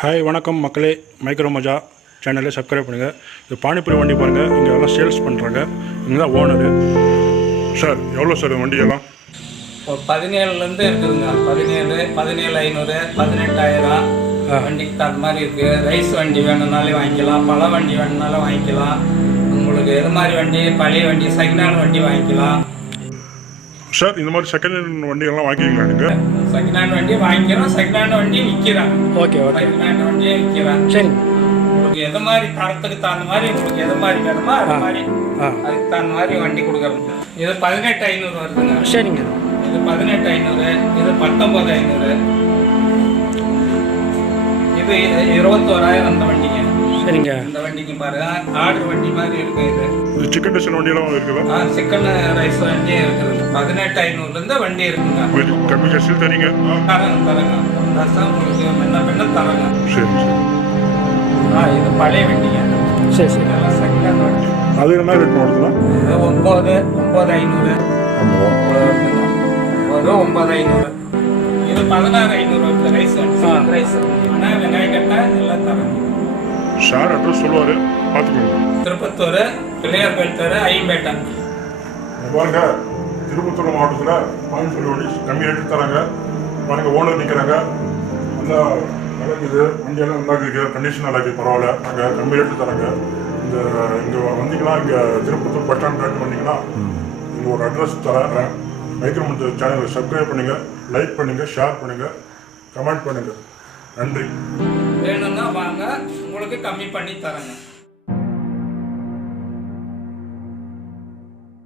Hi வணக்கம் மக்களே. Micro மஜா சேனலை சப்ஸ்கிரைப் பண்ணுங்கள் இது பானிபூரி வண்டி பாருங்கள் இங்கே எல்லாம் சேல்ஸ் பண்ணுறாங்க இங்கே தான் ஓனரு சார் எவ்வளோ சார் வண்டியெல்லாம் ஒரு பதினேழுலேருந்து இருக்குதுங்க. பதினேழு பதினேழு ஐநூறு பதினெட்டாயிரம். வண்டிக்கு தகுந்த மாதிரி இருக்குது ரைஸ் வண்டி வேணும்னாலும் வாங்கிக்கலாம். பழ வண்டி வேணும்னாலும் வாங்கிக்கலாம். உங்களுக்கு எது மாதிரி வண்டி? பழைய வண்டி செகண்ட் ஹேண்ட் வண்டி வாங்கிக்கலாம். சார் இந்த மாதிரி செகண்ட் ஹேண்ட் வண்டியெல்லாம் வாங்கிக்கலாம் நீங்கள் செகண்ட் ஹேண்ட் வண்டி வாங்கிக்கிறோம். செகண்ட் ஹேண்ட் வண்டி விற்கிறோம் ஓகே ஓகே செகண்ட் ஹேண்ட் வண்டியே விற்கிறோம் சரிங்க உங்களுக்கு எது மாதிரி தரத்துக்கு தகுந்த மாதிரி உங்களுக்கு எது மாதிரி வேணுமோ அது மாதிரி அதுக்கு தகுந்த மாதிரி வண்டி கொடுக்குறோம். இது பதினெட்டு ஐநூறு வருதுங்க. சரிங்க. இது பதினெட்டு ஐநூறு இது பத்தொன்பது ஐநூறு. இது இருபத்தோராயிரம் அந்த வண்டிங்க சரிங்க இந்த வண்டிக்கு பாருங்க ஆர்டர் வண்டி மாதிரி இருக்கு இது. சிக்கன் டிசன் வண்டியெல்லாம் இருக்குதா? ஆ சிக்கன் ரைஸ் வண்டி இருக்குது. பதினெட்டு ஐநூறுலேருந்து வண்டி இருக்குங்க. கொஞ்சம் கம்மி காசில் தரீங்க. ஆ. தரங்க தரங்க ரசம் உங்களுக்கு முன்ன பின்ன தரங்க சரி சரி. ஆ இது பழைய வண்டிங்க. சரி சரி. இதெல்லாம் செகண்ட் வண்டி. அது என்ன ரேட் இது ஒம்பது ஒம்பது ஐநூறு. ஒம்பது ஒம்பது ஐநூறு. இது பதினாறு ஐநூறு. ரைஸ் ரைஸ் சார் அட்ரஸ் சொல்லுவார் பார்த்துக்கோங்க. திருப்பத்தூர் பிள்ளையார் கோயில் தெரு ஐம்பேட்டை பாருங்க திருப்பத்தூர் மாவட்டத்தில் பாண்டிச்சேரி வண்டி கம்மி ரேட்டு தராங்க. பாருங்க ஓனர் நிற்கிறாங்க நல்லா நடக்குது வண்டியெல்லாம் நல்லா இருக்குது கண்டிஷன் நல்லா இருக்குது பரவாயில்ல. நாங்கள் கம்மி ரேட்டு தராங்க. இந்த இங்கே வந்தீங்கன்னா இங்கே திருப்பத்தூர் பஸ் ஸ்டாண்ட் ரேட் வந்தீங்கன்னா இங்கே ஒரு அட்ரஸ் தரேன். மைக்ரோமண்ட் சேனலை சப்ஸ்கிரைப் பண்ணுங்கள் லைக் பண்ணுங்கள் ஷேர் பண்ணுங்கள் கமெண்ட் பண்ணுங்கள் நன்றி. வேணும்னா வாங்க உங்களுக்கு கம்மி பண்ணி தரேங்க.